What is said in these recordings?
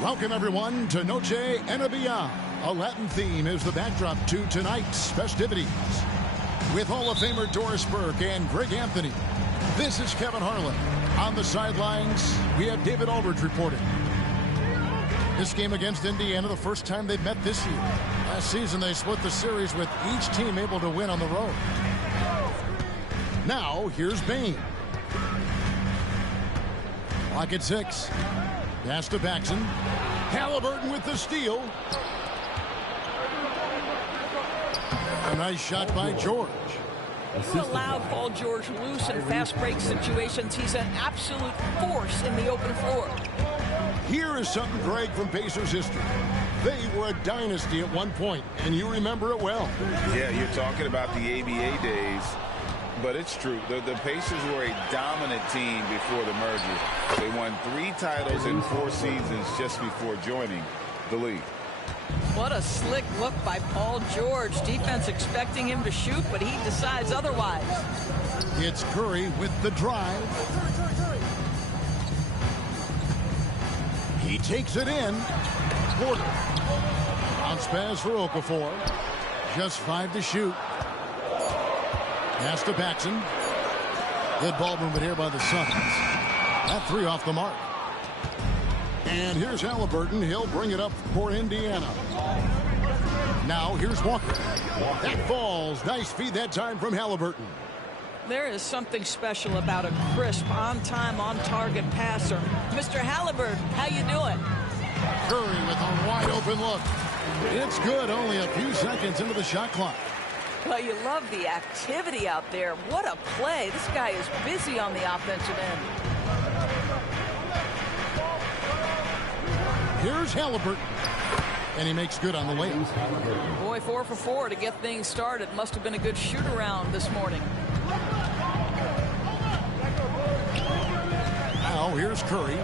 Welcome, everyone, to Noche NBA. A Latin theme is the backdrop to tonight's festivities. With Hall of Famer Doris Burke and Greg Anthony, this is Kevin Harlan. On the sidelines, we have David Aldridge reporting. This game against Indiana, the first time they've met this year. Last season, they split the series with each team able to win on the road. Now, here's Bane. Clock at 6. Pass to Paxson. Halliburton with the steal. A nice shot by George. You allow Paul George loose in fast break situations. He's an absolute force in the open floor. Here is something, Greg, from Pacers history. They were a dynasty at one point, and you remember it well. Yeah, you're talking about the ABA days. But it's true. The Pacers were a dominant team before the merger. They won 3 titles in 4 seasons just before joining the league. What a slick look by Paul George. Defense expecting him to shoot, but he decides otherwise. It's Curry with the drive. He takes it in. Porter. Bounce pass for Okafor. Just 5 to shoot. Pass to Paxson. Good ball movement here by the Suns. That 3 off the mark. And here's Halliburton. He'll bring it up for Indiana. Now here's Walker. That falls. Nice feed that time from Halliburton. There is something special about a crisp, on-time, on-target passer. Mr. Halliburton, how you doing? Curry with a wide-open look. It's good. Only a few seconds into the shot clock. Well, you love the activity out there. What a play. This guy is busy on the offensive end. Here's Halliburton. And he makes good on the layup. Boy, 4 for 4 to get things started. Must have been a good shoot-around this morning. Now, here's Curry.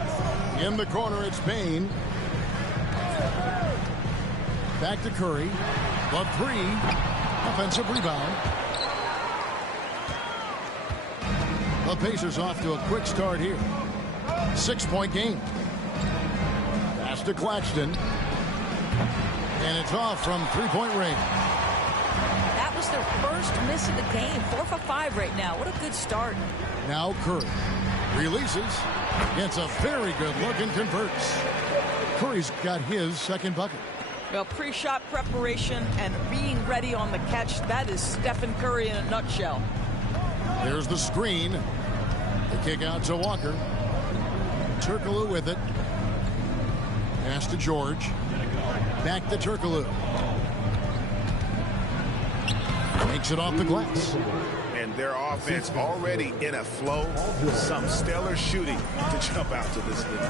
In the corner, it's Bane. Back to Curry. The 3. Offensive rebound. The Pacers off to a quick start here. 6-point game. Pass to Claxton. And it's off from 3-point range. That was their first miss of the game. 4 for 5 right now. What a good start. Now Curry releases. Gets a very good look and converts. Curry's got his second bucket. Well, pre-shot preparation and being ready on the catch, that is Stephen Curry in a nutshell. There's the screen. The kick out to Walker. Turkoglu with it. Pass to George. Back to Turkoglu. Makes it off the glass. And their offense already in a flow. Some stellar shooting to jump out to this league.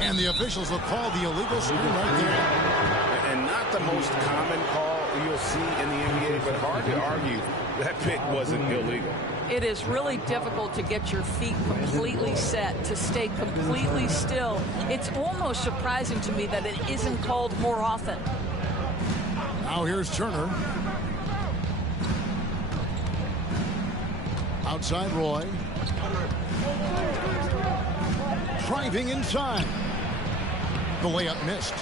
And the officials will call the illegal screen right there. And not the most common call you'll see in the NBA, but hard to argue that pick wasn't illegal. It is really difficult to get your feet completely set, to stay completely still. It's almost surprising to me that it isn't called more often. Now here's Turner. Outside Roy. Driving inside. The layup missed.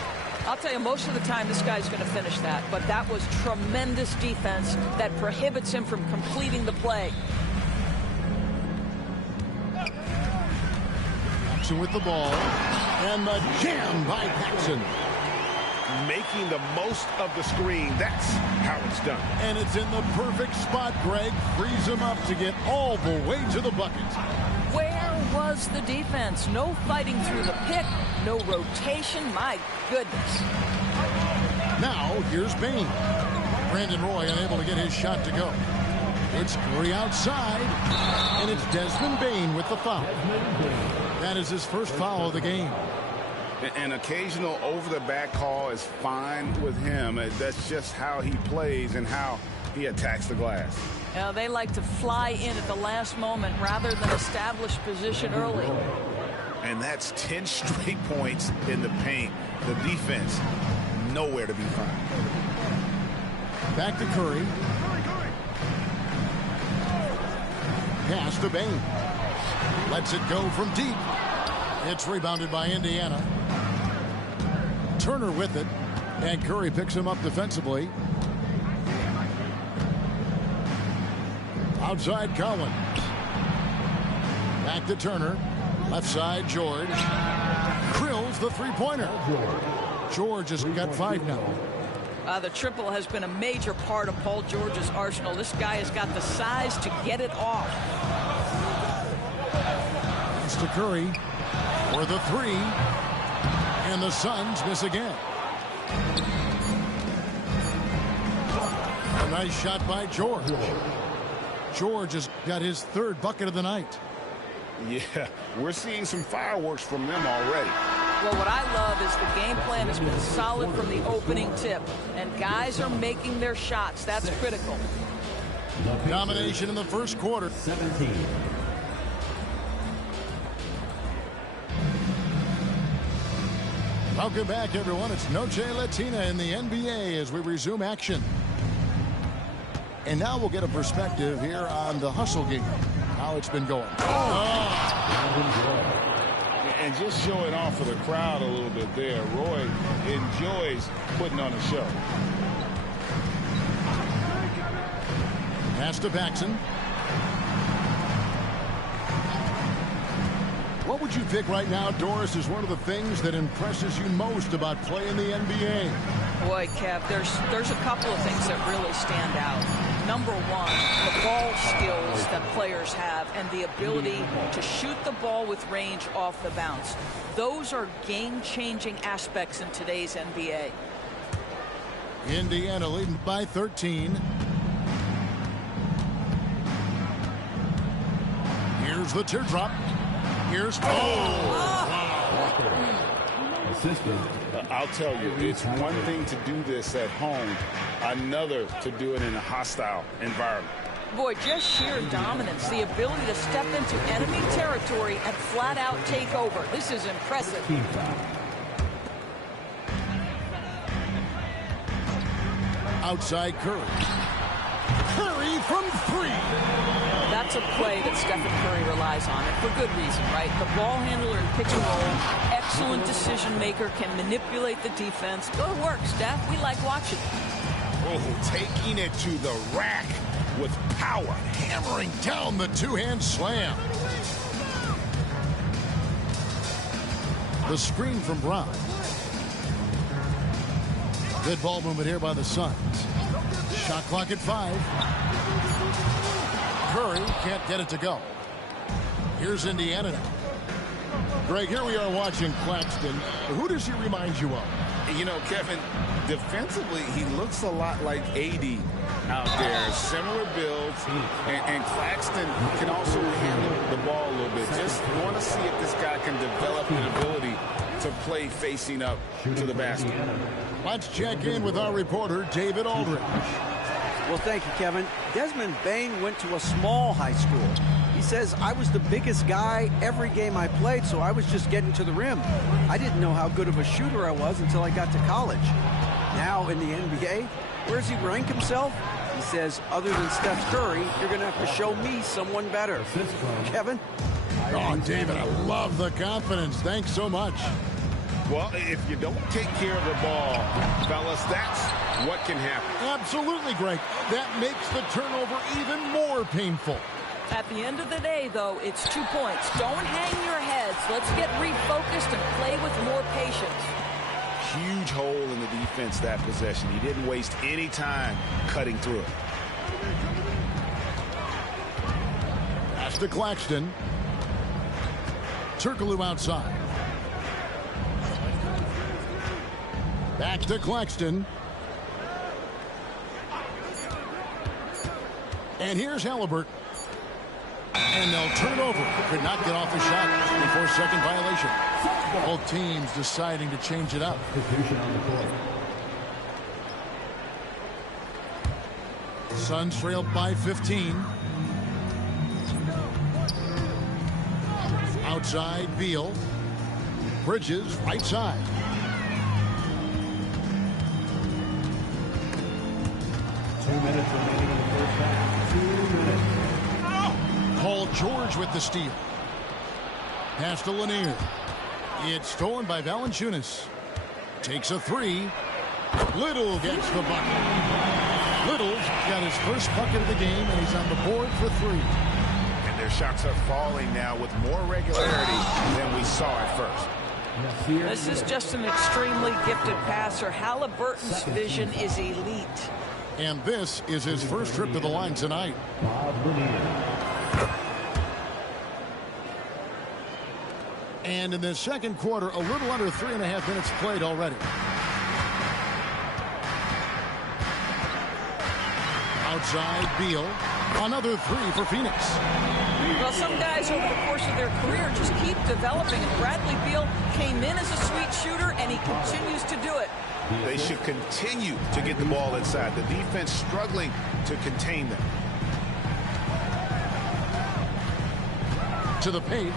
I'll tell you, most of the time this guy's going to finish that, but that was tremendous defense that prohibits him from completing the play. Paxson with the ball, and the jam by Paxson. Making the most of the screen, that's how it's done. And it's in the perfect spot, Greg. Frees him up to get all the way to the bucket. Where was the defense? No fighting through the pick, no rotation. My goodness. Now, here's Bain. Brandon Roy unable to get his shot to go. It's Curry outside, and it's Desmond Bain with the foul. That is his first foul of the game. An occasional over-the-back call is fine with him. That's just how he plays and how he attacks the glass. They like to fly in at the last moment rather than establish position early. And that's 10 straight points in the paint. The defense, nowhere to be found. Back to Curry. Pass to Bain. Lets it go from deep. It's rebounded by Indiana. Turner with it, and Curry picks him up defensively. Outside Collins. Back to Turner. Left side George. Krills the three-pointer. George has got 5 now. The triple has been a major part of Paul George's arsenal. This guy has got the size to get it off. It's to Curry for the 3. And the Suns miss again. A nice shot by George. George has got his 3rd bucket of the night. Yeah, we're seeing some fireworks from them already. Well, what I love is the game plan has been solid from the opening tip, and guys are making their shots. That's critical. Domination in the first quarter. 17. Welcome back, everyone. It's Noche Latina in the NBA as we resume action. And now we'll get a perspective here on the hustle game, how it's been going. And just showing off for the crowd a little bit there. Roy enjoys putting on a show. Pass to Paxson. What would you pick right now, Doris, is one of the things that impresses you most about playing the NBA? Boy, Kev, there's a couple of things that really stand out. Number one, the ball skills that players have and the ability to shoot the ball with range off the bounce. Those are game-changing aspects in today's NBA. Indiana leading by 13. Here's the teardrop. Here's I'll tell you, it's one thing to do this at home, another to do it in a hostile environment. Boy, just sheer dominance, the ability to step into enemy territory and flat out take over. This is impressive. Outside Curry. Curry from 3. That's a play that Stephen Curry relies on, and for good reason, right? The ball handler in pick and roll, excellent decision maker, can manipulate the defense. Go to work, Steph. We like watching. Oh, taking it to the rack with power. Hammering down the two-hand slam. The screen from Brown. Good ball movement here by the Suns. Shot clock at 5. Curry can't get it to go. Here's Indiana now. Greg, here we are watching Claxton. Who does he remind you of? You know, Kevin, defensively, he looks a lot like AD out there. Similar builds, and Claxton can also handle the ball a little bit. Just want to see if this guy can develop an ability to play facing up to the basket. Let's check in with our reporter, David Aldridge. Well, thank you, Kevin. Desmond Bain went to a small high school. He says, I was the biggest guy every game I played, so I was just getting to the rim. I didn't know how good of a shooter I was until I got to college. Now in the NBA, where does he rank himself? He says, other than Steph Curry, you're going to have to show me someone better. Kevin? Oh, David, I love the confidence. Thanks so much. Well, if you don't take care of the ball, fellas, that's what can happen. Absolutely, Greg. That makes the turnover even more painful. At the end of the day, though, it's 2 points. Don't hang your heads. Let's get refocused and play with more patience. Huge hole in the defense that possession. He didn't waste any time cutting through it. Pass to Claxton. Turkoglu outside. Back to Claxton. And here's Halliburton. And they'll turn it over. Could not get off the shot before second violation. Both teams deciding to change it up. Suns trailed by 15. Outside, Beal. Bridges, right side. Minutes remaining in the first half. 2 minutes. Paul George with the steal. Pass to Lanier. It's stolen by Valanciunas. Takes a three. Little gets the bucket. Little's got his first bucket of the game, and he's on the board for three. And their shots are falling now with more regularity than we saw at first. This is just an extremely gifted passer. Halliburton's vision is elite. And this is his first trip to the line tonight. And in the second quarter, a little under 3.5 minutes played already. Outside, Beal. Another three for Phoenix. Well, some guys over the course of their career just keep developing. And Bradley Beal came in as a sweet shooter, and he continues to do it. They should continue to get the ball inside. The defense struggling to contain them. To the paint.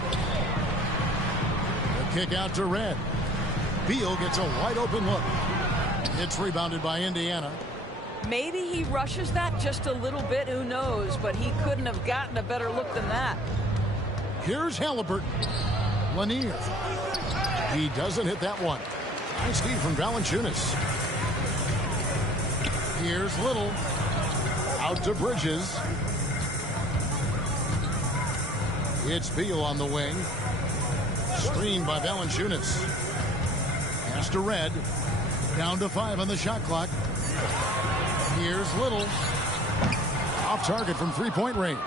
The kick out to Red. Beal gets a wide open look. It's rebounded by Indiana. Maybe he rushes that just a little bit. Who knows? But he couldn't have gotten a better look than that. Here's Halliburton. Lanier. He doesn't hit that one. Nice feed from Valanciunas. Here's Little. Out to Bridges. It's Beal on the wing. Screened by Valanciunas. Pass to Red. Down to 5 on the shot clock. Here's Little. Off target from three-point range.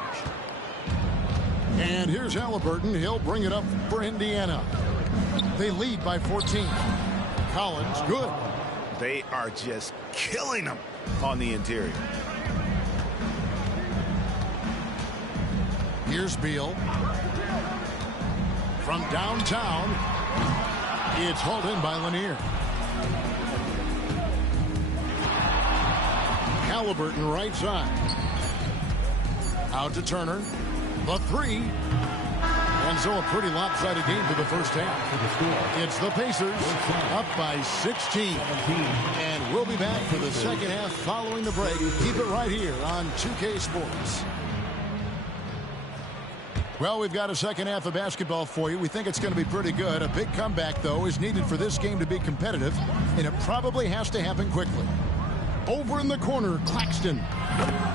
And here's Halliburton. He'll bring it up for Indiana. They lead by 14. Collins, good. They are just killing them on the interior. Here's Beal. From downtown, it's hauled in by Lanier. Halliburton right side. Out to Turner. The three. And so a pretty lopsided game for the first half. It's the Pacers up by 16. And we'll be back for the second half following the break. Keep it right here on 2K Sports. Well, we've got a second half of basketball for you. We think it's going to be pretty good. A big comeback, though, is needed for this game to be competitive, and it probably has to happen quickly. Over in the corner, Claxton.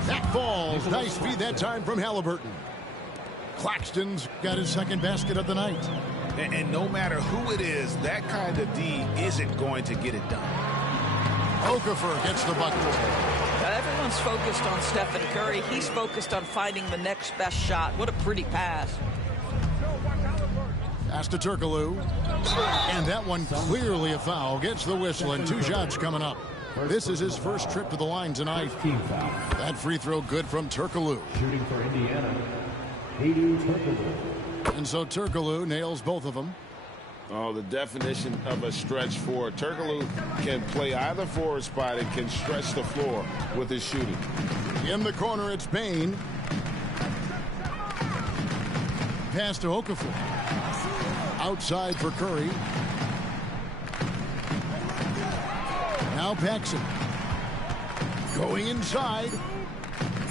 That falls. Nice feed that time from Halliburton. Claxton's got his second basket of the night. And no matter who it is, that kind of D isn't going to get it done. Okafor gets the bucket. Everyone's focused on Stephen Curry. He's focused on finding the next best shot. What a pretty pass. Pass to Turkoglu. And that one clearly a foul. Gets the whistle, and 2 shots coming up. This is his first trip to the line tonight. That free throw good from Turkoglu. Shooting for Indiana, Hayden Turkoglu. And so Turkoglu nails both of them. Oh, the definition of a stretch forward. Turkoglu can play either forward spot and can stretch the floor with his shooting. In the corner, it's Bain. Pass to Okafor. Outside for Curry. Now Paxson. Going inside.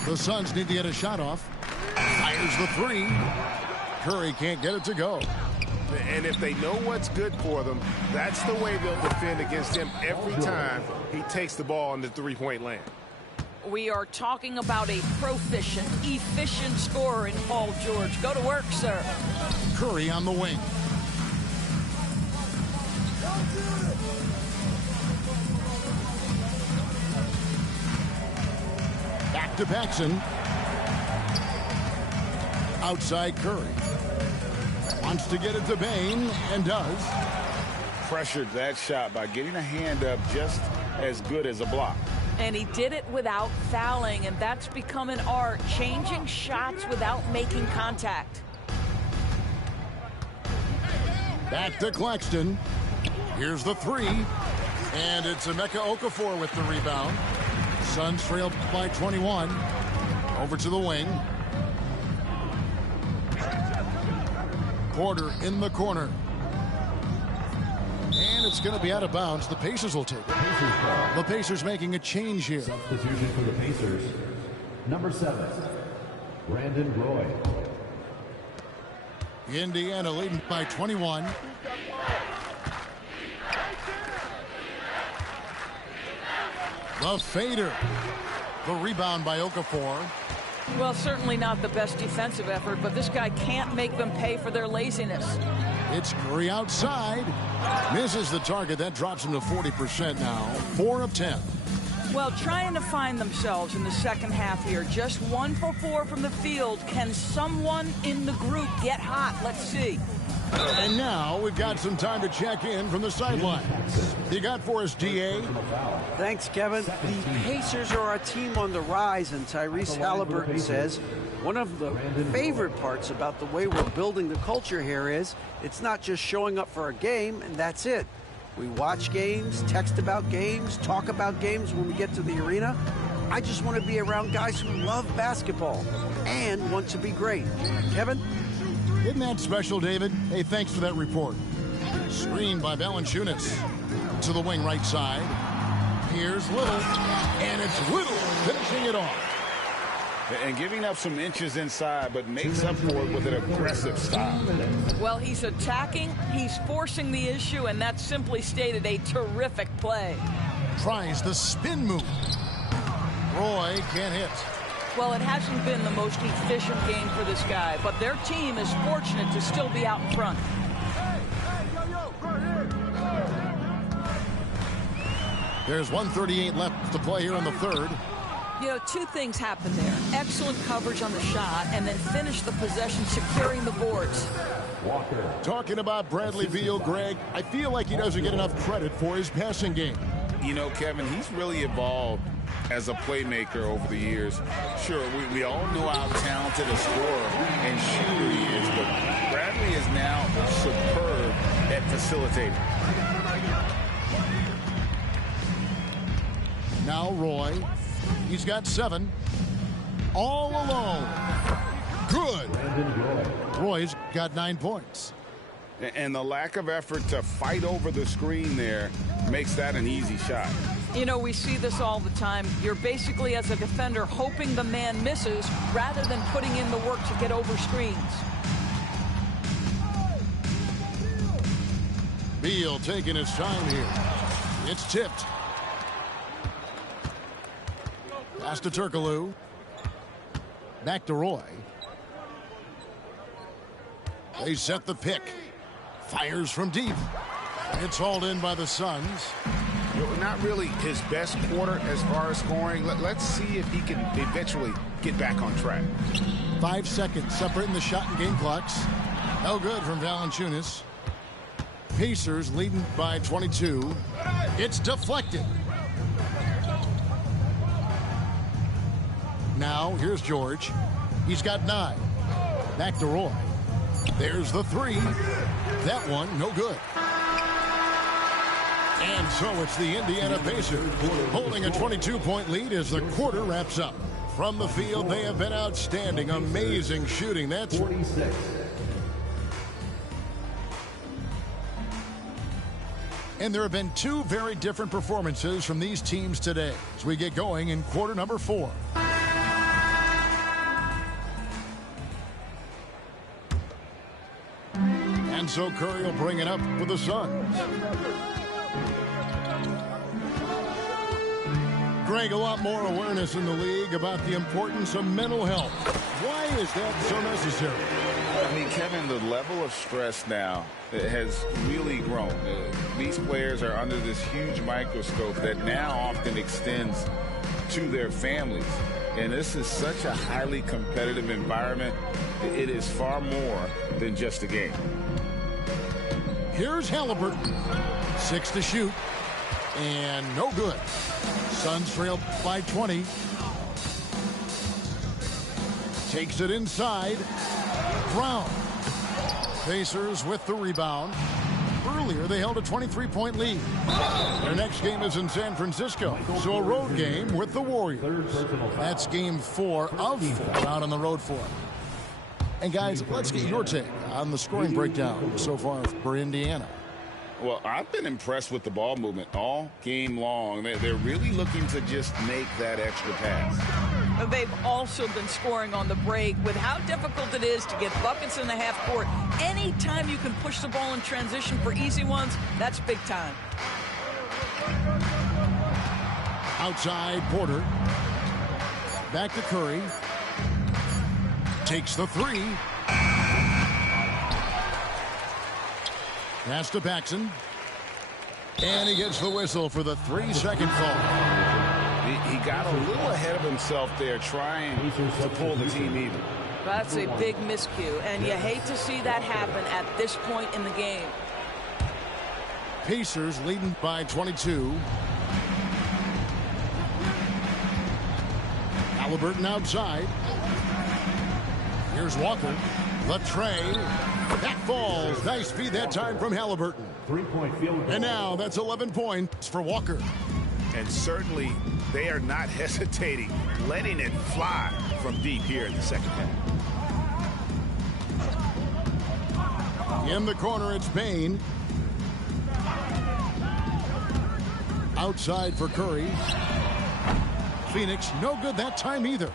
The Suns need to get a shot off. Fires the 3. Curry can't get it to go. And if they know what's good for them, that's the way they'll defend against him every time he takes the ball in the three-point land. We are talking about a proficient, efficient scorer in Paul George. Go to work, sir. Curry on the wing. Back to Paxson. Outside Curry. Wants to get it to Bain, and does. Pressured that shot by getting a hand up just as good as a block. And he did it without fouling, and that's become an art, changing shots without making contact. Back to Claxton. Here's the 3. And it's Emeka Okafor with the rebound. Suns trail by 21. Over to the wing. Porter in the corner. And it's going to be out of bounds. The Pacers will take it. The Pacers making a change here. Substitution for the Pacers. Number 7, Brandon Roy. Indiana leading by 21. The fader. The rebound by Okafor. Well, certainly not the best defensive effort, but this guy can't make them pay for their laziness. It's Curry outside. Misses the target. That drops him to 40% now. 4 of 10. Well, trying to find themselves in the second half here. Just 1 for 4 from the field. Can someone in the group get hot? Let's see. And now we've got some time to check in from the sideline. You got for us, DA? Thanks, Kevin. The Pacers are a team on the rise, and Tyrese Halliburton says one of the favorite parts about the way we're building the culture here is it's not just showing up for a game, and that's it. We watch games, text about games, talk about games when we get to the arena. I just want to be around guys who love basketball and want to be great. Kevin? Isn't that special, David? Hey, thanks for that report. Screen by Valanciunas. To the wing right side. Here's Little. And it's Little finishing it off. And giving up some inches inside, but makes up for it with an aggressive style. Well, he's attacking, he's forcing the issue, and that's simply stated a terrific play. Tries the spin move. Roy can't hit. Well, it hasn't been the most efficient game for this guy, but their team is fortunate to still be out in front. There's 1:38 left to play here in the third. You know, 2 things happened there. Excellent coverage on the shot, and then finish the possession securing the boards. Walker. Talking about Bradley Beal, Greg, I feel like he doesn't get enough credit for his passing game. You know, Kevin, he's really evolved as a playmaker over the years. Sure, we all know how talented a scorer and shooter he is, but Bradley is now superb at facilitating. Now Roy. He's got 7. All alone. Good. Roy's got 9 points. And the lack of effort to fight over the screen there makes that an easy shot. You know, we see this all the time. You're basically, as a defender, hoping the man misses rather than putting in the work to get over screens. Beal taking his time here. It's tipped. Pass to Turkoglu. Back to Roy. They set the pick. Fires from deep. It's hauled in by the Suns. Not really his best quarter as far as scoring. Let's see if he can eventually get back on track. 5 seconds separating the shot and game clocks. No good from Valanciunas. Pacers leading by 22. It's deflected. Now, here's George. He's got 9. Back to Roy. There's the 3. That one, no good. And so it's the Indiana Pacers holding a 22-point lead as the quarter wraps up. From the field, they have been outstanding. Amazing shooting. That's 46. And there have been 2 very different performances from these teams today as we get going in quarter number 4. And so Curry will bring it up for the Suns. Greg, a lot more awareness in the league about the importance of mental health. Why is that so necessary? I mean, Kevin, the level of stress now has really grown. These players are under this huge microscope that now often extends to their families. And this is such a highly competitive environment. It is far more than just a game. Here's Halliburton. 6 to shoot. And no good. Suns trail by 20. Takes it inside. Brown. Pacers with the rebound. Earlier, they held a 23-point lead. Their next game is in San Francisco, so a road game with the Warriors. That's game 4 of 4 out on the road for them. And guys, let's get your take on the scoring breakdown so far for Indiana. Well, I've been impressed with the ball movement all game long. They're really looking to just make that extra pass. They've also been scoring on the break. With how difficult it is to get buckets in the half court, anytime you can push the ball in transition for easy ones, that's big time. Outside, Porter. Back to Curry. Takes the 3. Pass to Paxson. And he gets the whistle for the 3-second call. He got a little ahead of himself there trying to pull the team even. That's a big miscue, and you hate to see that happen at this point in the game. Pacers leading by 22. Halliburton outside. Here's Walker. The tray. That falls. Nice feed that time from Halliburton. 3-point field goal. And now that's 11 points for Walker. And certainly they are not hesitating, letting it fly from deep here in the second half. In the corner, it's Bane. Outside for Curry. Phoenix, no good that time either.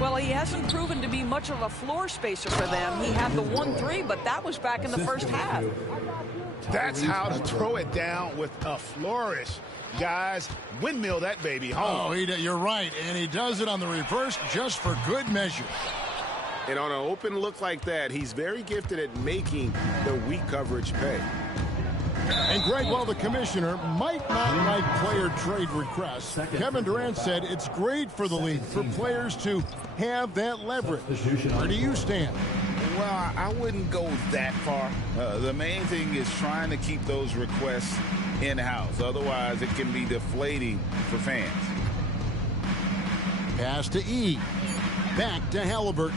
Well, he hasn't proven to be much of a floor spacer for them. He had the 1-3, but that was back in the first half. That's how to throw it down with a flourish. Guys, windmill that baby home. Oh, you're right, and he does it on the reverse just for good measure. And on an open look like that, he's very gifted at making the weak coverage pay. And Greg, while the commissioner might not like player trade requests, Kevin Durant said it's great for the league for players to have that leverage. Where do you stand? Well, I wouldn't go that far. The main thing is trying to keep those requests in-house. Otherwise, it can be deflating for fans. Pass to E. Back to Halliburton.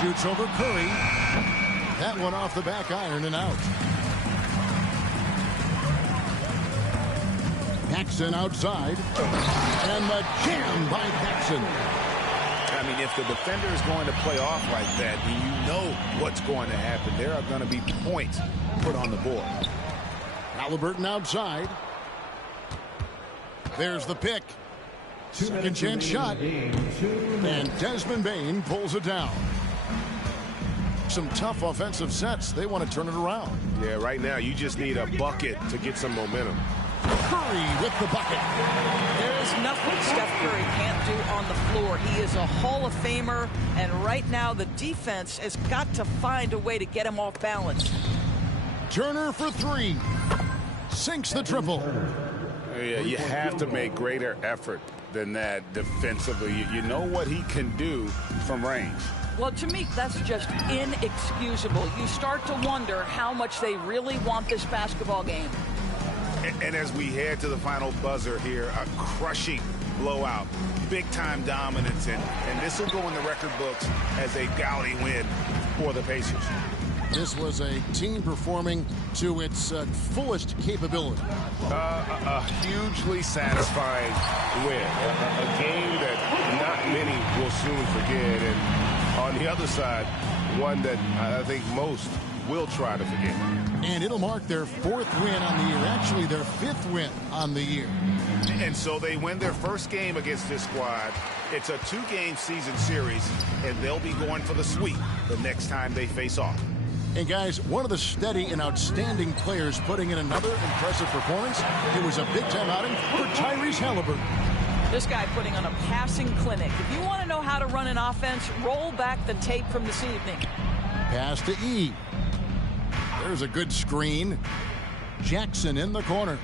Shoots over Curry. That one off the back iron and out. Paxson outside. And the jam by Paxson. I mean, if the defender is going to play off like that, then you know what's going to happen. There are going to be points put on the board. Halliburton outside. There's the pick. Second chance shot. And Desmond Bane pulls it down. Some tough offensive sets. They want to turn it around. Yeah, right now you just need a bucket to get some momentum. Curry with the bucket. There is nothing Steph Curry can't do on the floor. He is a Hall of Famer, and right now the defense has got to find a way to get him off balance. Turner for 3. Sinks the triple. Yeah, you have to make greater effort than that defensively. You know what he can do from range. Well, to me, that's just inexcusable. You start to wonder how much they really want this basketball game. And as we head to the final buzzer here, a crushing blowout, big-time dominance, and this will go in the record books as a gaudy win for the Pacers. This was a team performing to its fullest capability. A hugely satisfying win. A game that not many will soon forget. And on the other side, one that I think most will try to forget. And it'll mark their 4th win on the year. Actually, their 5th win on the year. And so they win their first game against this squad. It's a 2-game season series, and they'll be going for the sweep the next time they face off. And guys, one of the steady and outstanding players putting in another impressive performance. It was a big-time outing for Tyrese Halliburton. This guy putting on a passing clinic. If you want to know how to run an offense, roll back the tape from this evening. Pass to E. There's a good screen. Jackson in the corner.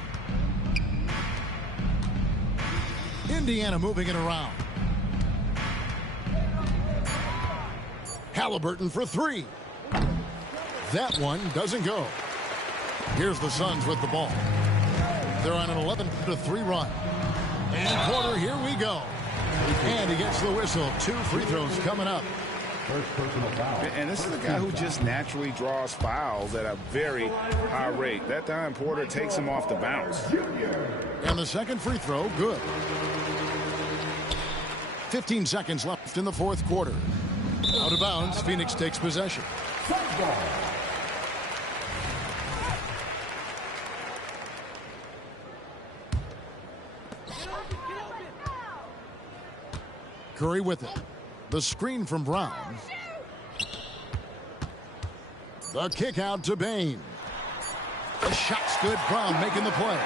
Indiana moving it around. Halliburton for 3. That one doesn't go. Here's the Suns with the ball. They're on an 11-3 run. And quarter, here we go. And he gets the whistle. 2 free throws coming up. First personal foul. And this is a guy who just naturally draws fouls at a very high rate. That time, Porter takes him off the bounce. And the second free throw, good. 15 seconds left in the 4th quarter. Out of bounds, Phoenix takes possession. Curry with it. The screen from Brown. The kick out to Bain. The shot's good. Brown making the play.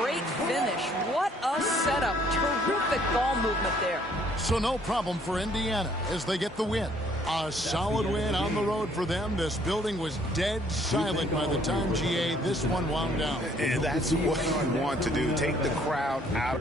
Great finish. What a setup. Terrific ball movement there. So no problem for Indiana as they get the win. A solid win on the road for them. This building was dead silent by the time this one wound down. And that's what you want to do. Take the crowd out.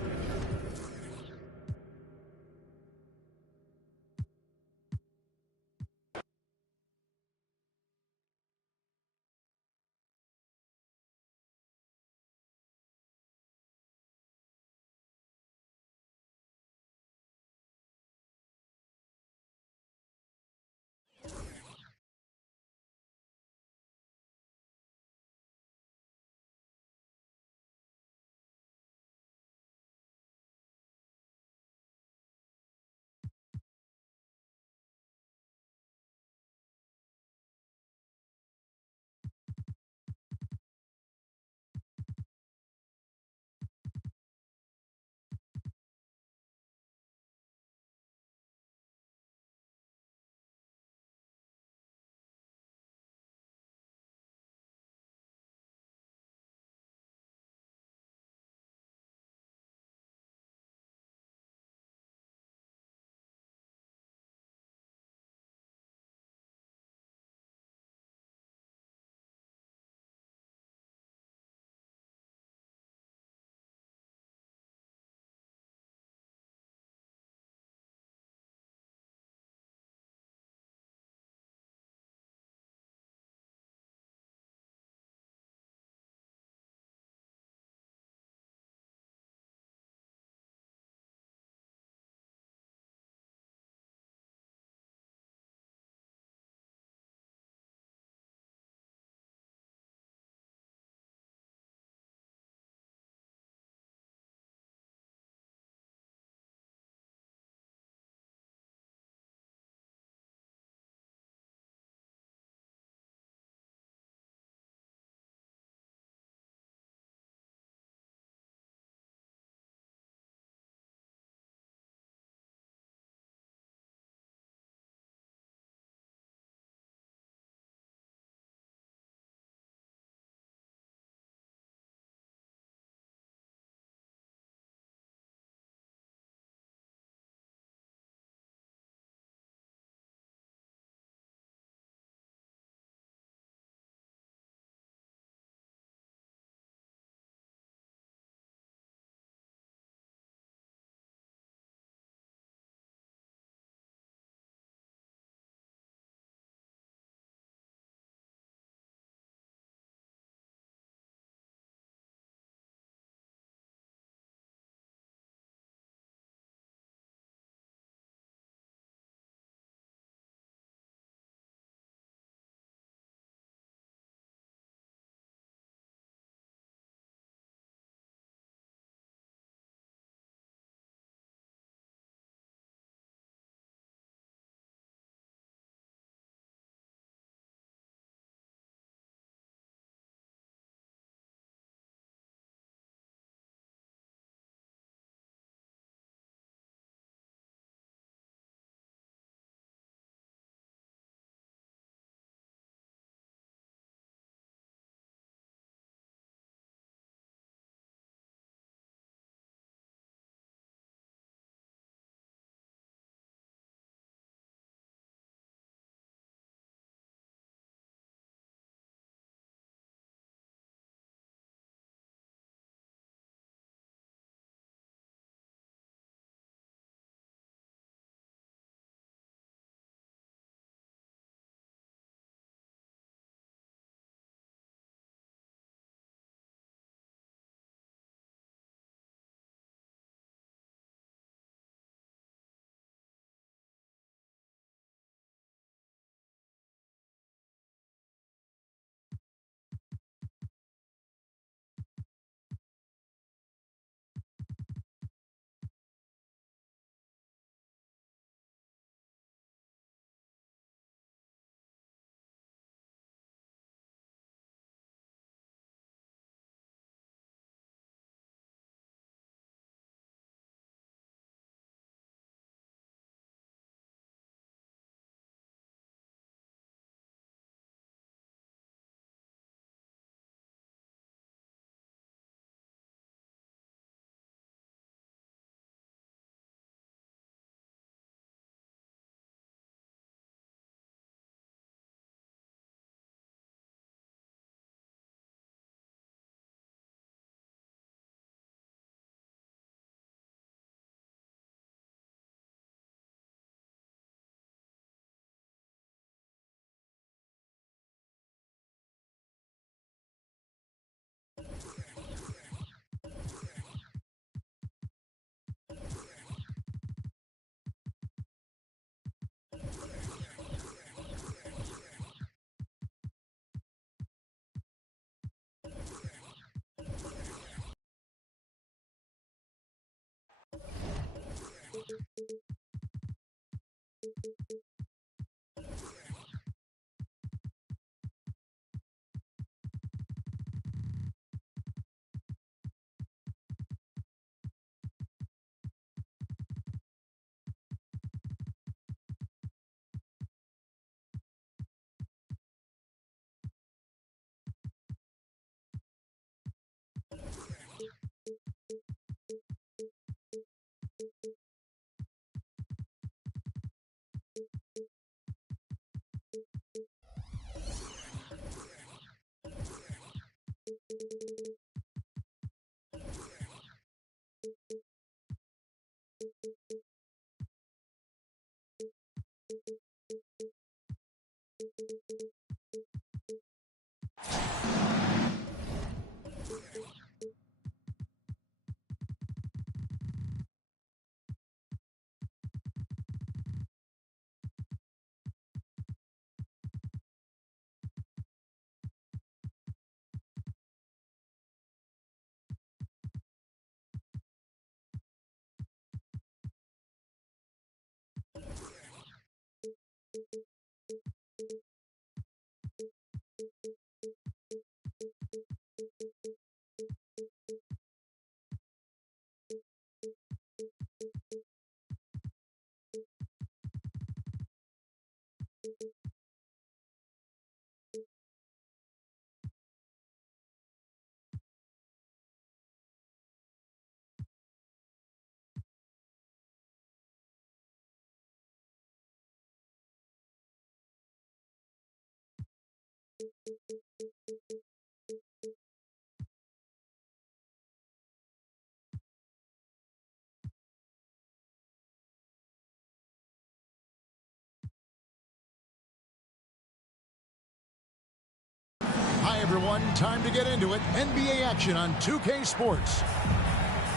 Hi, everyone. Time to get into it. NBA action on 2K Sports.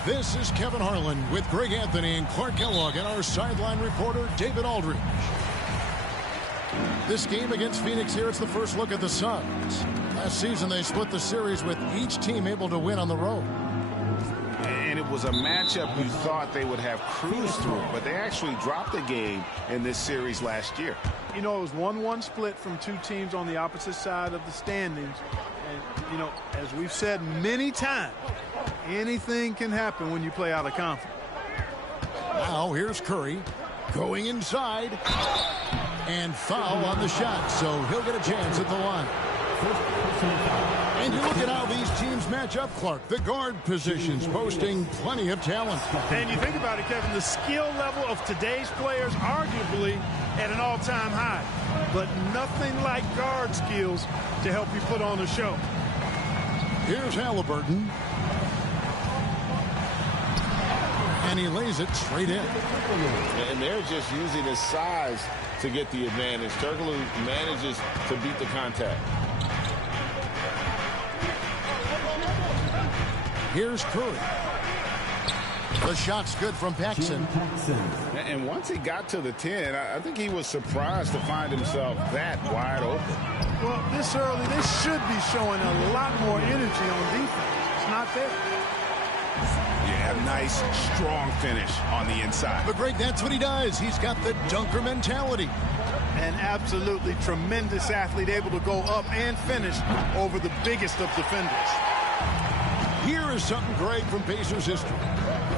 This is Kevin Harlan with Greg Anthony and Clark Kellogg and our sideline reporter, David Aldridge. This game against Phoenix here, it's the first look at the Suns. Last season, they split the series with each team able to win on the road. And it was a matchup you thought they would have cruised through, but they actually dropped the game in this series last year. You know, it was 1-1 split from two teams on the opposite side of the standings. And, you know, as we've said many times, anything can happen when you play out of conference. Now here's Curry going inside. And foul on the shot, so he'll get a chance at the line. And you look at how these teams match up, Clark. The guard positions posting plenty of talent. And you think about it, Kevin, the skill level of today's players arguably at an all-time high. But nothing like guard skills to help you put on a show. Here's Halliburton. And he lays it straight in. And they're just using his size to get the advantage. Turkoglu manages to beat the contact. Here's Curry. The shot's good from Paxson. And once he got to the 10, I think he was surprised to find himself that wide open. Well, this early, they should be showing a lot more energy on defense. It's not there. Yeah, nice, strong finish on the inside. But, Greg, that's what he does. He's got the dunker mentality. An absolutely tremendous athlete, able to go up and finish over the biggest of defenders. Here is something, Greg, from Pacers history.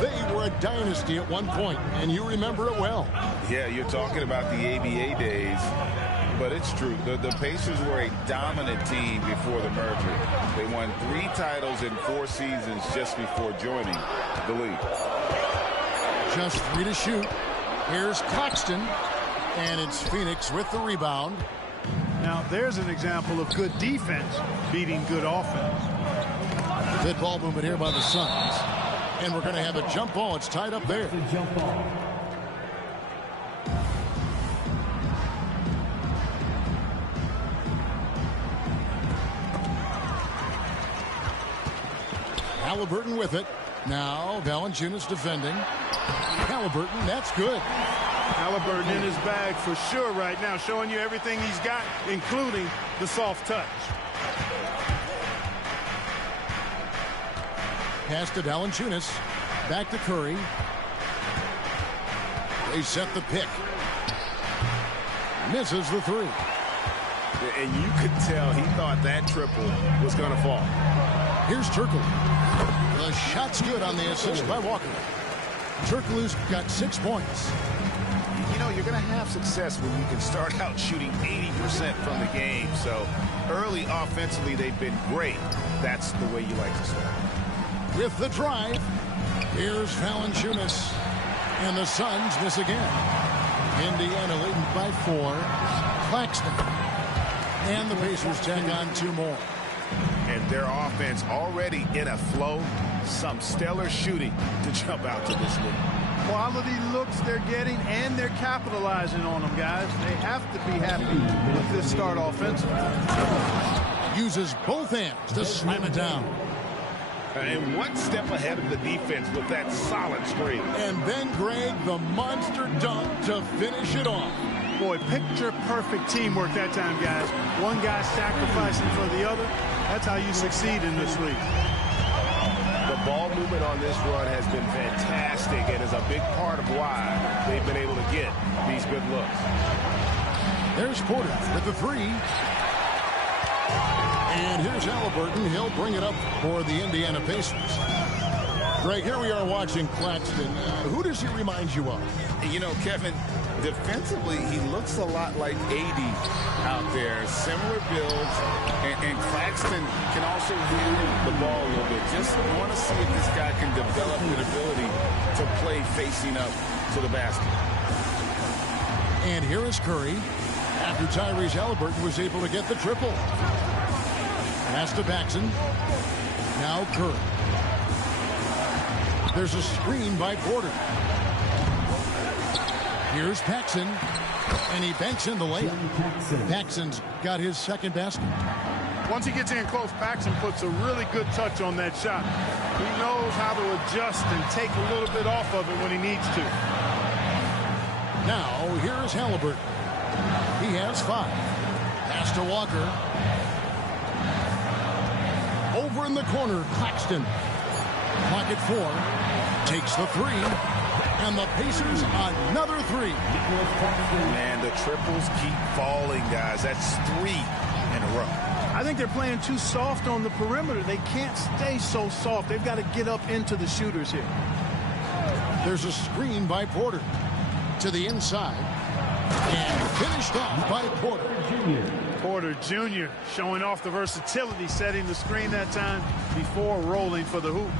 They were a dynasty at one point, and you remember it well. Yeah, you're talking about the ABA days, but it's true. The Pacers were a dominant team before the merger. They won 3 titles in 4 seasons just before joining the league. Just 3 to shoot. Here's Claxton, and it's Phoenix with the rebound. Now, there's an example of good defense beating good offense. Good ball movement here by the Suns. And we're going to have a jump ball. It's tied up there. Jump ball. Halliburton with it. Now Valanciunas defending. Halliburton, that's good. Halliburton in his bag for sure right now, showing you everything he's got, including the soft touch. Pass to Valanciunas. Back to Curry. They set the pick. Misses the 3. And you could tell he thought that triple was going to fall. Here's Turkoglu. The shot's good on the assist by Walker. Turkoglu's got 6 points. You know, you're going to have success when you can start out shooting 80% from the game. So early offensively, they've been great. That's the way you like to start. With the drive, here's Valanciunas. And the Suns miss again. Indiana leading by 4. Claxton. And the Pacers tack on 2 more. And their offense already in a flow. Some stellar shooting to jump out to this league. Quality looks they're getting, and they're capitalizing on them, guys. They have to be happy with this start offensively. Uses both hands to slam it down. And one step ahead of the defense with that solid screen. And then, Greg, the monster dunk to finish it off. Boy, picture-perfect teamwork that time, guys. One guy sacrificing for the other. That's how you succeed in this league. The ball movement on this run has been fantastic and is a big part of why they've been able to get these good looks. There's Porter with the three. And here's Halliburton. He'll bring it up for the Indiana Pacers. Greg, here we are watching Claxton. Who does he remind you of? You know, Kevin, defensively, he looks a lot like AD out there. Similar builds. And Claxton can also handle the ball a little bit. Just want to see if this guy can develop an ability to play facing up to the basket. And here is Curry after Tyrese Halliburton was able to get the triple. Pass to Paxson. Now Curry. There's a screen by Porter. Here's Paxson. And he banks in the layup. Paxson's got his second basket. Once he gets in close, Paxson puts a really good touch on that shot. He knows how to adjust and take a little bit off of it when he needs to. Now, here's Halliburton. He has 5. Pass to Walker. Over in the corner, Claxton. Pocket 4. Takes the 3. And the Pacers another 3. Man, the triples keep falling, guys. That's 3 in a row. I think they're playing too soft on the perimeter. They can't stay so soft. They've got to get up into the shooters here. There's a screen by Porter. To the inside. And finished off by Porter. Porter Jr. showing off the versatility, setting the screen that time before rolling for the hoop.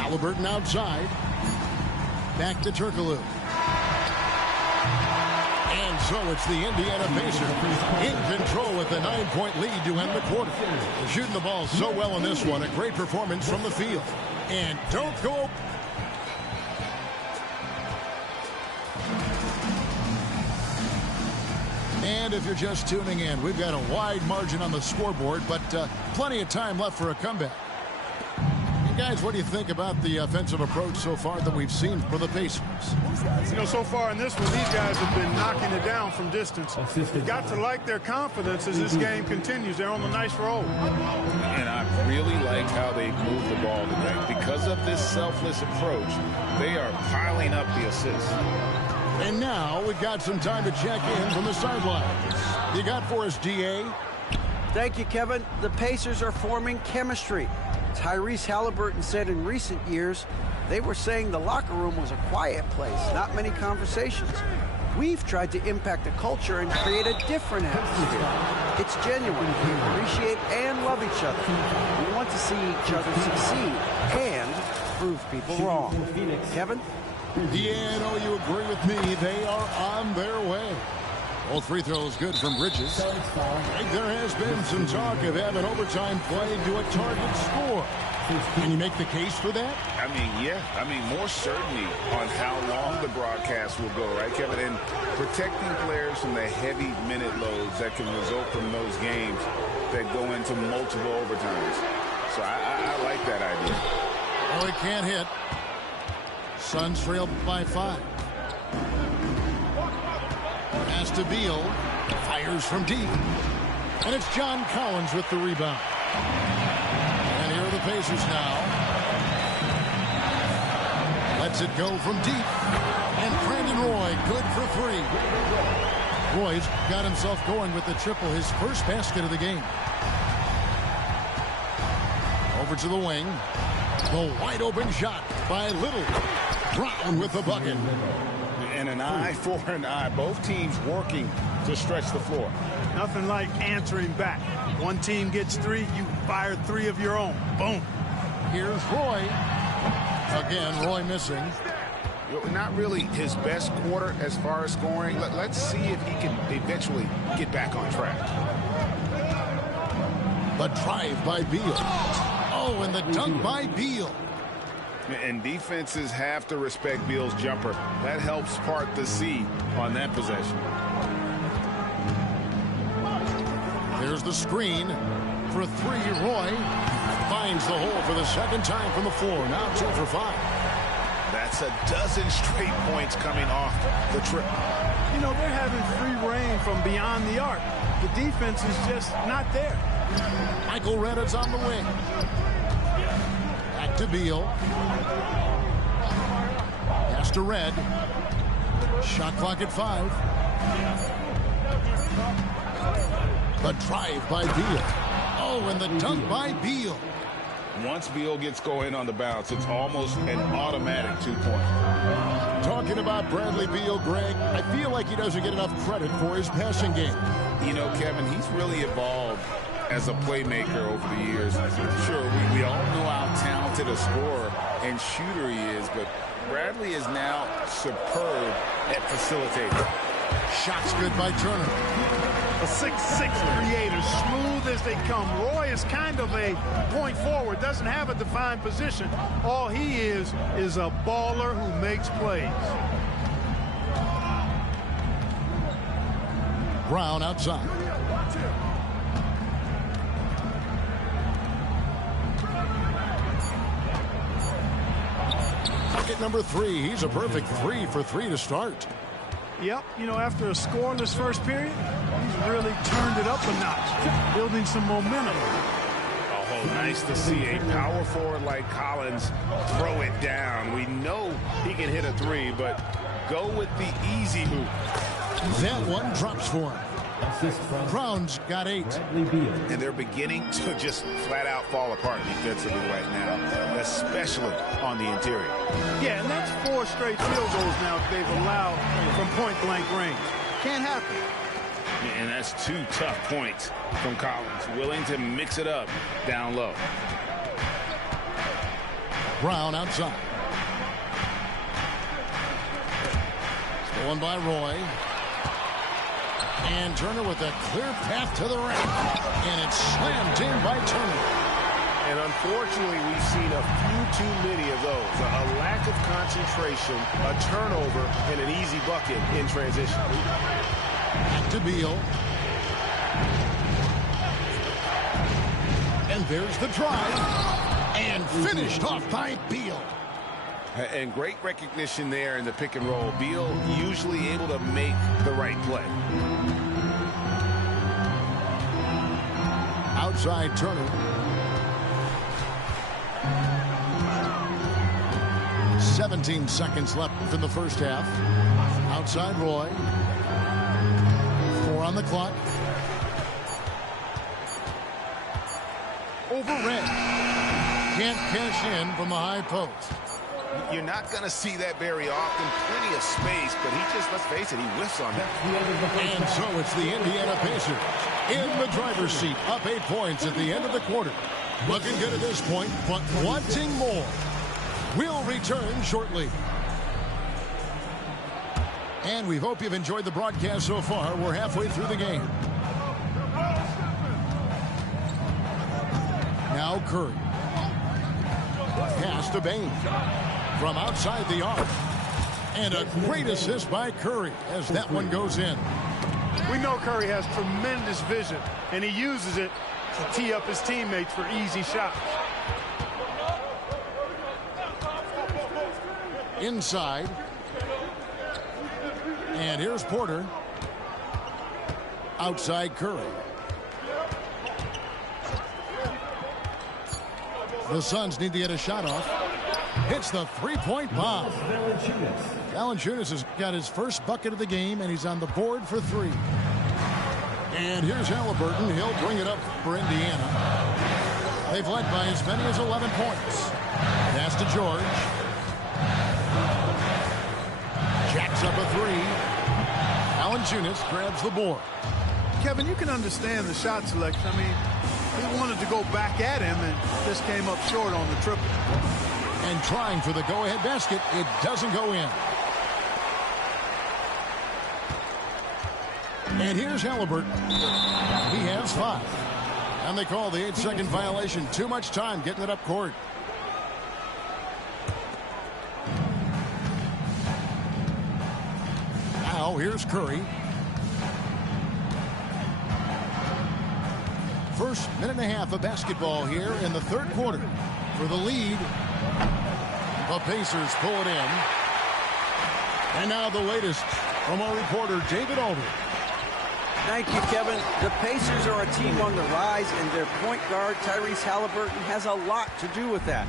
Halliburton outside. Back to Turkoglu. And so it's the Indiana Pacers in control with a 9-point lead to end the quarter. Shooting the ball so well in this one. A great performance from the field. And don't go. And if you're just tuning in, we've got a wide margin on the scoreboard, but plenty of time left for a comeback. And guys, what do you think about the offensive approach so far that we've seen for the Pacers? You know, so far in this one, these guys have been knocking it down from distance. You've got to like their confidence as this game continues. They're on a nice roll. And I really like how they move the ball today. Because of this selfless approach, they are piling up the assists. And now we've got some time to check in from the sidelines. You got for us, DA? Thank you, Kevin. The Pacers are forming chemistry. Tyrese Halliburton said in recent years, they were saying the locker room was a quiet place, not many conversations. We've tried to impact the culture and create a different atmosphere. It's genuine. We appreciate and love each other. We want to see each other succeed and prove people wrong. Kevin? Yeah, I know you agree with me. They are on their way. Both free throws good from Bridges. There has been some talk of having overtime played to a target score. Can you make the case for that? I mean, yeah. I mean, more certainty on how long the broadcast will go, right, Kevin? And protecting players from the heavy minute loads that can result from those games that go into multiple overtimes. So I like that idea. Oh, he can't hit. Suns trailed by 5. Pass to Beal. Fires from deep. And it's John Collins with the rebound. And here are the Pacers now. Lets it go from deep. And Brandon Roy, good for 3. Roy's got himself going with the triple, his first basket of the game. Over to the wing. The wide open shot by Little. Brown with the bucket. And an eye for an eye. Both teams working to stretch the floor. Nothing like answering back. One team gets 3, you fire 3 of your own. Boom. Here's Roy. Again, Roy missing. Not really his best quarter as far as scoring. Let's see if he can eventually get back on track. The drive by Beal. Oh, and the dunk by Beal. And defenses have to respect Beal's jumper. That helps part the sea on that possession. There's the screen for 3. Roy finds the hole for the second time from the floor. Now 2 for 5. That's a dozen straight points coming off the trip. You know, they're having free reign from beyond the arc. The defense is just not there. Michael Reddit's on the wing. Back to Beal. Pass to Red. Shot clock at 5. The drive by Beal. Oh, and the dunk by Beal. Once Beal gets going on the bounce, it's almost an automatic 2-point. Talking about Bradley Beal, Greg, I feel like he doesn't get enough credit for his passing game. You know, Kevin, he's really evolved as a playmaker over the years. Sure, we all know how talented a scorer and shooter he is, but Bradley is now superb at facilitating. Shots good by Turner. A 6'6" creator, smooth as they come. Roy is kind of a point forward, doesn't have a defined position. All he is a baller who makes plays. Brown outside. Bucket number 3. He's a perfect 3 for 3 to start. Yep, you know, after a scoreless first period, he's really turned it up a notch, building some momentum. Oh, nice to see a power forward like Collins throw it down. We know he can hit a 3, but go with the easy hoop. That one drops for him. Brown's got 8. And they're beginning to just flat out fall apart defensively right now, especially on the interior. Yeah, and that's 4 straight field goals now they've allowed from point-blank range. Can't happen. And that's 2 tough points from Collins, willing to mix it up down low. Brown outside. Stolen by Roy. And Turner with a clear path to the rim. And it's slammed in by Turner. And unfortunately, we've seen a few too many of those. A lack of concentration, a turnover, and an easy bucket in transition. Back to Beal. And there's the drive. And finished off by Beal. And great recognition there in the pick and roll. Beal usually able to make the right play. Outside Turner. 17 seconds left in the first half. Outside Roy. 4 on the clock. Over Red. Can't cash in from the high post. You're not going to see that very often. Plenty of space, but he just, let's face it, he whiffs on that. And so it's the Indiana Pacers in the driver's seat, up 8 points at the end of the quarter. Looking good at this point, but wanting more. We'll return shortly. And we hope you've enjoyed the broadcast so far. We're halfway through the game. Now Curry. Pass to Bain. From outside the arc. And a great assist by Curry as that one goes in. We know Curry has tremendous vision, and he uses it to tee up his teammates for easy shots. Inside. And here's Porter. Outside Curry. The Suns need to get a shot off. Hits the three-point bomb. Valanciunas has got his first bucket of the game, and he's on the board for 3. And here's Halliburton. He'll bring it up for Indiana. They've led by as many as 11 points. Pass to George. Jacks up a 3. Valanciunas grabs the board. Kevin, you can understand the shot selection. I mean, he wanted to go back at him and just came up short on the triple. And trying for the go-ahead basket, it doesn't go in. And here's Halliburton. He has 5. And they call the 8-second violation. Too much time getting it up court. Now here's Curry. First minute and a half of basketball here in the third quarter. For the lead, the Pacers pull it in. And now the latest from our reporter, David Aldridge. Thank you, Kevin. The Pacers are a team on the rise, and their point guard, Tyrese Halliburton, has a lot to do with that.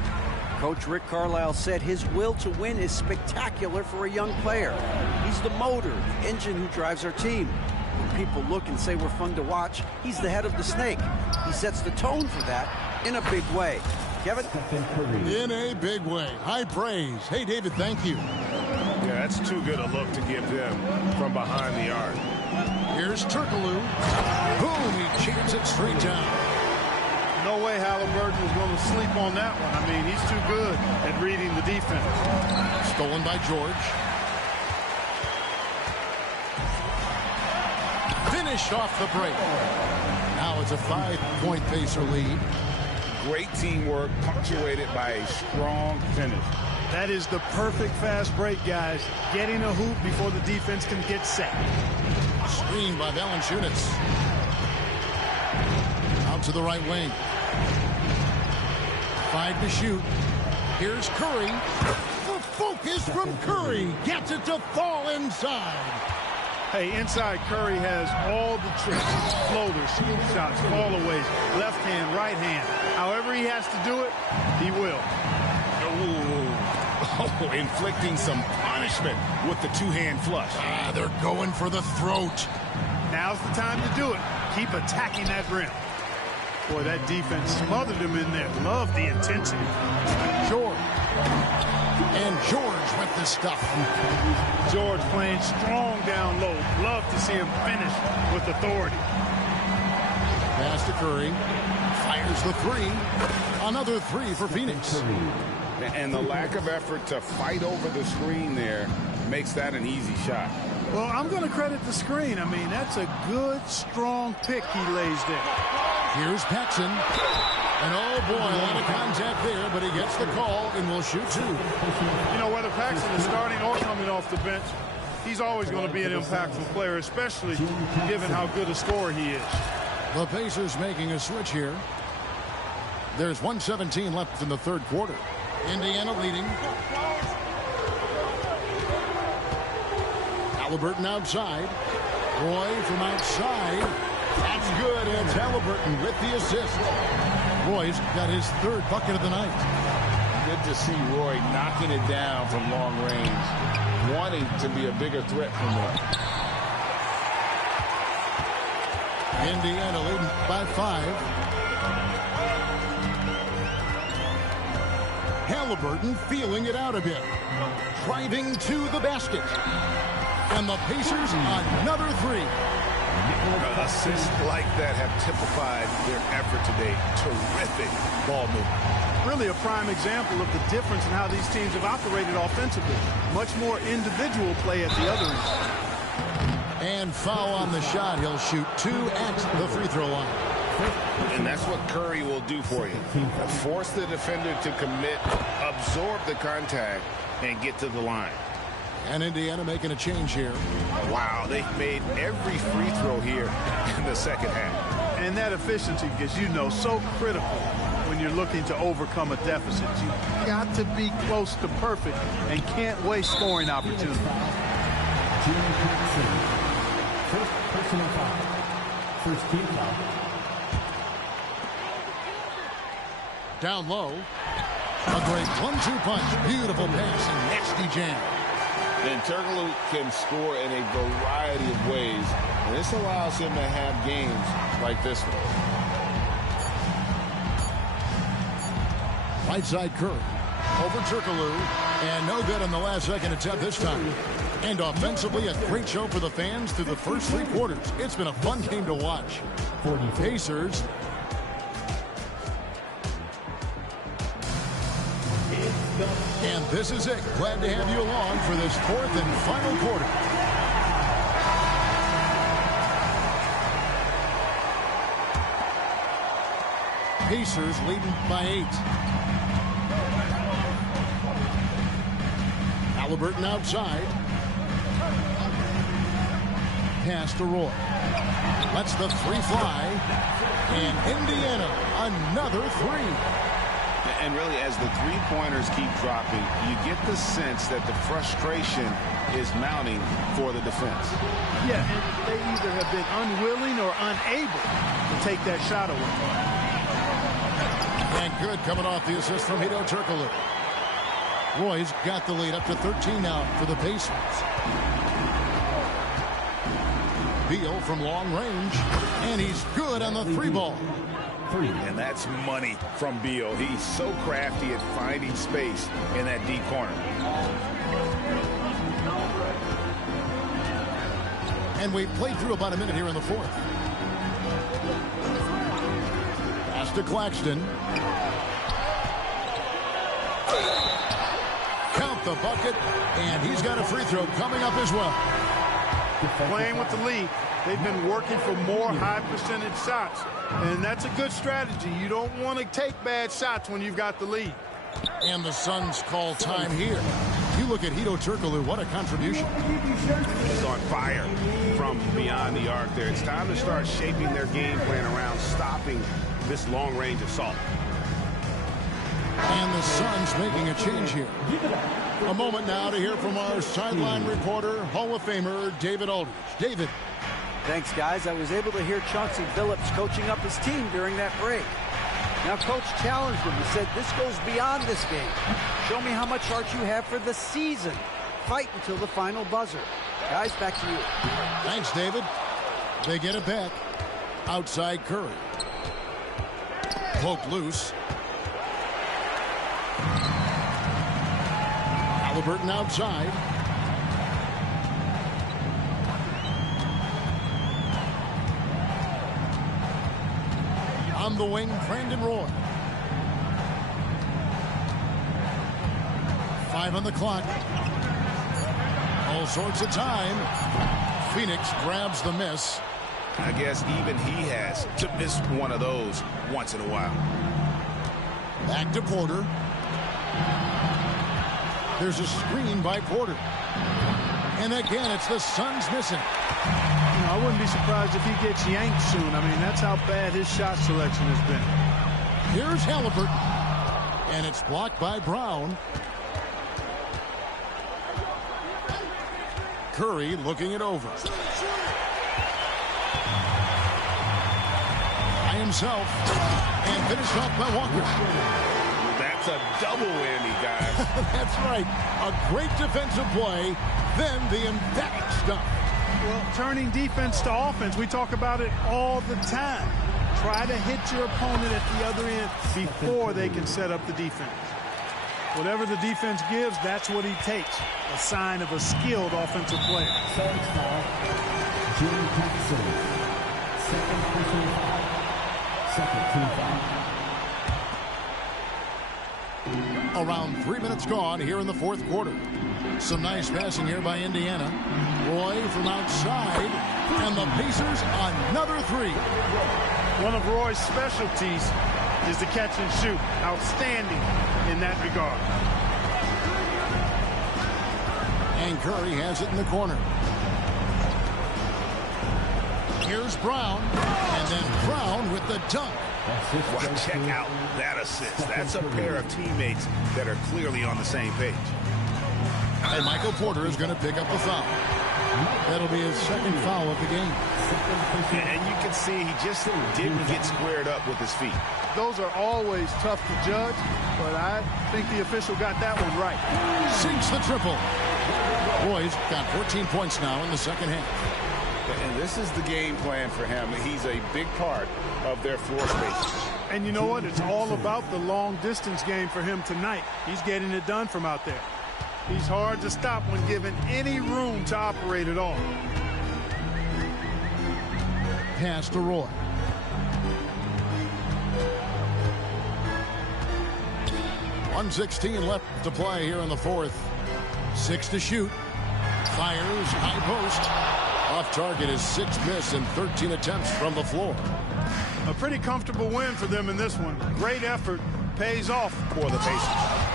Coach Rick Carlisle said his will to win is spectacular for a young player. He's the motor, the engine who drives our team. When people look and say we're fun to watch, he's the head of the snake. He sets the tone for that in a big way. Kevin? In a big way. High praise. Hey, David, thank you. Yeah, that's too good a look to give them from behind the arc. Here's Turkoglu. Boom, he jams it straight down. No way Halliburton was going to sleep on that one. I mean, he's too good at reading the defense. Stolen by George. Finished off the break. Now it's a 5-point Pacer lead. Great teamwork punctuated by a strong finish. That is the perfect fast break, guys. Getting a hoop before the defense can get set. Screen by Valanciunas. Out to the right wing. 5 to shoot. Here's Curry. The focus from Curry. Gets it to fall inside. Hey, inside Curry has all the tricks. Floaters, scoop shots, fallaways, left hand, right hand. However he has to do it, he will. Oh, inflicting some punishment with the two-hand flush. They're going for the throat. Now's the time to do it. Keep attacking that rim. Boy, that defense smothered him in there. Love the intensity. George. And George with the stuff. George playing strong down low. Love to see him finish with authority. Pass to Curry. Fires the 3. Another 3 for Phoenix. And the lack of effort to fight over the screen there makes that an easy shot. Well, I'm going to credit the screen. I mean, that's a good, strong pick he lays there. Here's Paxson. And oh boy, a lot of contact there, but he gets the call and will shoot 2. You know, whether Paxson is starting or coming off the bench, he's always going to be an impactful player, especially given how good a scorer he is. The Pacers making a switch here. There's 1:17 left in the third quarter. Indiana leading. Halliburton outside. Roy from outside. That's good. It's Halliburton with the assist. Roy's got his 3rd bucket of the night. Good to see Roy knocking it down from long range, wanting to be a bigger threat from there. Indiana leading by 5. Halliburton feeling it out a bit. Driving to the basket. And the Pacers another 3. Assists like that have typified their effort today. Terrific ball movement. Really a prime example of the difference in how these teams have operated offensively. Much more individual play at the other end. And foul on the shot. He'll shoot 2 at the free throw line. And that's what Curry will do for you. Force the defender to commit, absorb the contact, and get to the line. And Indiana making a change here. Wow, they've made every free throw here in the second half. And that efficiency, as you know, so critical when you're looking to overcome a deficit. You've got to be close to perfect and can't waste scoring opportunities. First personal foul. First team foul. Down low. A great 1-2 punch. Beautiful pass and nasty jam. And Turkoglu can score in a variety of ways. And this allows him to have games like this one. Right side Curry. Over Turkoglu. And no good on the last second attempt this time. And offensively, a great show for the fans through the first 3 quarters. It's been a fun game to watch. Pacers. And this is it. Glad to have you along for this 4th and final quarter. Pacers leading by 8. Halliburton outside. Pass to Roy. Lets the 3 fly. And Indiana, another 3. And really, as the three-pointers keep dropping, you get the sense that the frustration is mounting for the defense. Yeah, and they either have been unwilling or unable to take that shot away. And good coming off the assist from Hedo Turkoglu. Roy's got the lead up to 13 now for the Pacers. Beal from long range, and he's good on the three ball. And that's money from Beal. He's so crafty at finding space in that deep corner. And we've played through about a minute here in the fourth. Pass to Claxton. Count the bucket, and he's got a free throw coming up as well. Playing with the lead, they've been working for more high percentage shots, and that's a good strategy. You don't want to take bad shots when you've got the lead. And the Suns call time here. You look at Hedo Turkoglu, what a contribution. He's on fire from beyond the arc there. It's time to start shaping their game plan around stopping this long-range assault. And the Suns making a change here. A moment now to hear from our sideline reporter, Hall of Famer David Aldridge. David. Thanks, guys. I was able to hear Chauncey Billups coaching up his team during that break. Now, Coach challenged him. He said, this goes beyond this game. Show me how much heart you have for the season. Fight until the final buzzer. Guys, back to you. Thanks, David. They get it back. Outside Curry. Poked loose. Halliburton outside. On the wing, Brandon Roy. 5 on the clock. All sorts of time. Phoenix grabs the miss. I guess even he has to miss one of those once in a while. Back to Porter. There's a screen by Porter. And again, it's the Suns missing. You know, I wouldn't be surprised if he gets yanked soon. I mean, that's how bad his shot selection has been. Here's Halliburton. And it's blocked by Brown. Curry looking it over. By himself. And finished off by Walker. That's a double whammy, guys. That's right. A great defensive play, then the emphatic stuff. Well, turning defense to offense, we talk about it all the time. Try to hit your opponent at the other end before they can set up the defense. Whatever the defense gives, that's what he takes. A sign of a skilled offensive player. Around 3 minutes gone here in the fourth quarter. Some nice passing here by Indiana. Roy from outside, and the Pacers another three. One of Roy's specialties is the catch and shoot. Outstanding in that regard. And Curry has it in the corner. Here's Brown, and then Brown with the dunk. Well, check out that assist. That's a pair of teammates that are clearly on the same page. And Michael Porter is going to pick up the foul. That'll be his second foul of the game. And you can see he just didn't get squared up with his feet. Those are always tough to judge, but I think the official got that one right. Sinks the triple. Roy's got 14 points now in the second half. And this is the game plan for him. He's a big part of their floor space. And you know what? It's all about the long distance game for him tonight. He's getting it done from out there. He's hard to stop when given any room to operate at all. Pass to Roy. .116 left to play here in the fourth. 6 to shoot. Fires, high post. Off target is 6 miss and 13 attempts from the floor. A pretty comfortable win for them in this one. Great effort. Pays off for the Pacers.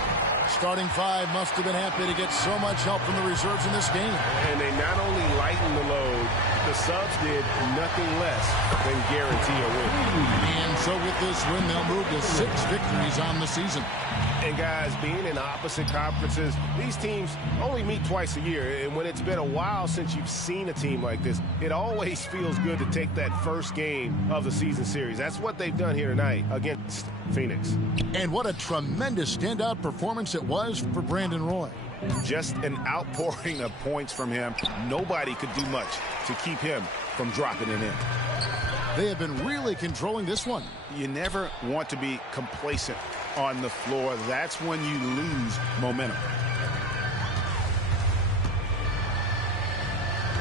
Starting 5 must have been happy to get so much help from the reserves in this game. And they not only lighten the load, The subs did nothing less than guarantee a win. And so with this win, they'll move to 6 victories on the season. And guys, being in opposite conferences, these teams only meet twice a year. And when it's been a while since you've seen a team like this, it always feels good to take that first game of the season series. That's what they've done here tonight against Phoenix. And what a tremendous standout performance it was for Brandon Roy. Just an outpouring of points from him. Nobody could do much to keep him from dropping it in. They have been really controlling this one. You never want to be complacent on the floor. That's when you lose momentum.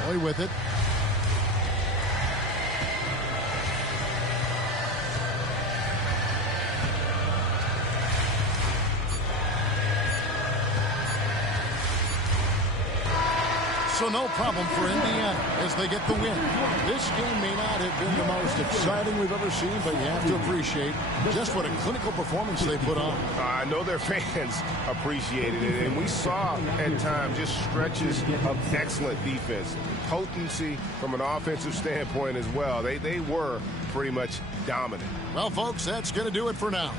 Roy with it. So no problem for Indiana as they get the win. This game may not have been the most exciting we've ever seen, but you have to appreciate just what a clinical performance they put on. I know their fans appreciated it, and we saw at times just stretches of excellent defense. Potency from an offensive standpoint as well. They were pretty much dominant. Well, folks, that's going to do it for now.